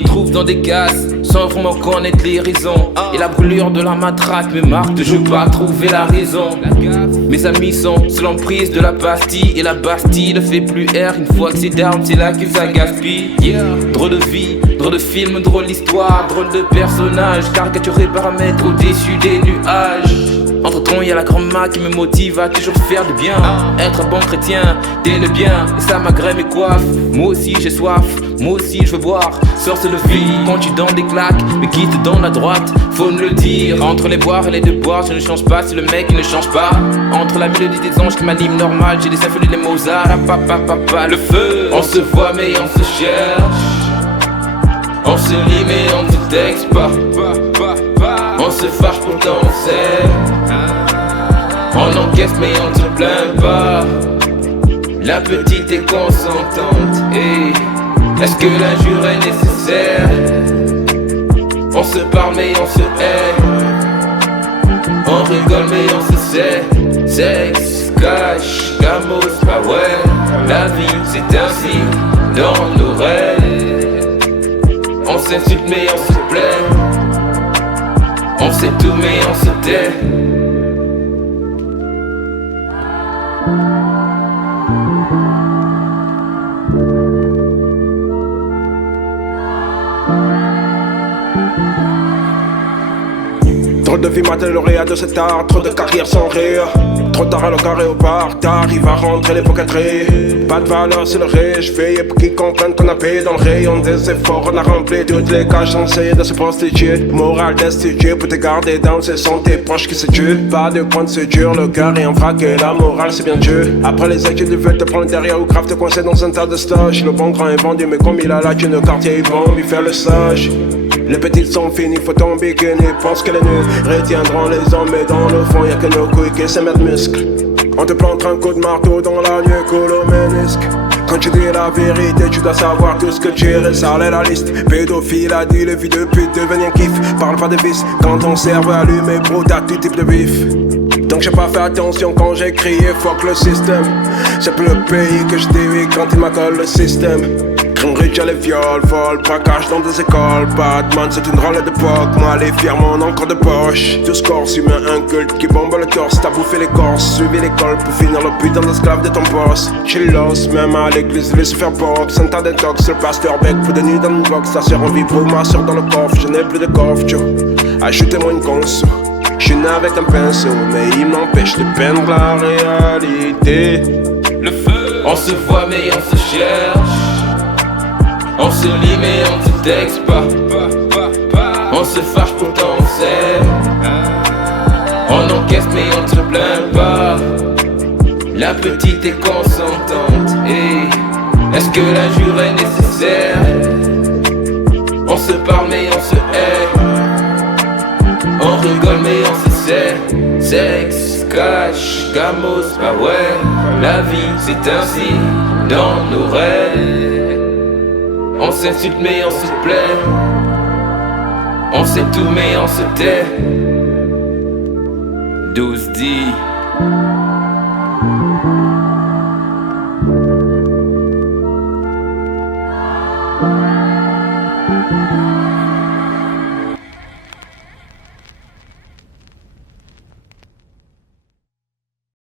retrouve dans des cases sans vraiment connaître les raisons. Et la brûlure de la matraque me marque de je pas trouver la raison. Mes amis sont sous l'emprise de la pastille, et la Bastille ne fait plus air une fois que c'est d'armes, c'est là que ça gaspille. Drôle de vie, drôle de film, drôle d'histoire, drôle de personnage, caricaturé paramètres au-dessus des nuages. Entre-temps y'a la grand-mère qui me motive à toujours faire du bien. Être un bon chrétien, t'es le bien, et ça m'agrée mes coiffes. Moi aussi j'ai soif, moi aussi je veux boire. Sorce le vie quand tu donnes des claques, mais qui te donne la droite, faut me le dire. Entre les boires et les devoirs, je ne change pas si le mec il ne change pas. Entre la mélodie des anges qui m'anime normal, j'ai des symphonies des Mozart. Le feu, on se voit mais on se cherche. On se lit mais on ne se texte pas. On se fâche pourtant on sait. On encaisse mais on ne se plaint pas. La petite est consentante. Et est-ce que l'injure est nécessaire? On se parle mais on se hait. On rigole mais on se sait. Sexe, cash, gamos, power. La vie c'est ainsi dans nos rêves. On s'insulte mais on se plaît. On sait tout mais on se tait. Trop de vie matin lauréat de cet art, trop de carrière sans rire. Trop tard à le carré au bar, t'arrives à rentrer les pocateries. Pas de valeur c'est le ré, je veille pour qu'ils comprennent qu'on a payé dans le rayon des efforts. On a rempli toutes les cages sans essayer de se prostituer. Morale destituée pour te garder dans ce sont tes proches qui se tuent. Pas de point de suture, le cœur est en vrac et la morale c'est bien Dieu. Après les études ils veulent te prendre derrière ou grave te coincer dans un tas de stages. Le bon grand est vendu mais comme il a la thune, le quartier il bombe, il fait le sage. Les petites sont finies, faut tomber bikini. Pense que les nuls retiendront les hommes, mais dans le fond y'a que nos couilles qui se mettent muscles. On te plante un coup de marteau dans la nuque ou le ménisque. Quand tu dis la vérité, tu dois savoir tout ce que tu es, ça est la liste. Pédophile a dit le vie de pute devient un kiff. Parle pas de vice, quand ton cerveau allumé, bro, t'as tout type de bif. Donc j'ai pas fait attention quand j'ai crié fuck le système. C'est plus le pays que je dévie quand il m'accole le système. Crime riche à les viols, vol, braquage dans des écoles. Batman c'est une drôle d'époque, moi les fiers mon encre de poche. Tout corps humain un culte qui bombe le torse. T'as bouffé l'écorce, suivi l'école pour finir le putain d'esclave de ton boss. Chillos, même à l'église, laisse faire box. Un tas d'intox, le pasteur bec, pour de nuit dans une box. Ta soeur en vie pour ma soeur dans le coffre, je n'ai plus de coffre, Joe. Ajoutez-moi une conso. J'suis né avec un pinceau, mais il m'empêche de peindre la réalité. Le feu, on se voit mais on se cherche. On se lit mais on se texte pas. On se fâche pourtant on sait. On encaisse mais on ne se plaint pas. La petite est consentante. Et est-ce que l'injure est nécessaire? On se parle mais on se hait. On rigole mais on se sait. Sexe, cash, gamos, power. La vie c'est ainsi dans nos rêves. On s'insulte mais on se plaît. On sait tout mais on se tait. 12 dit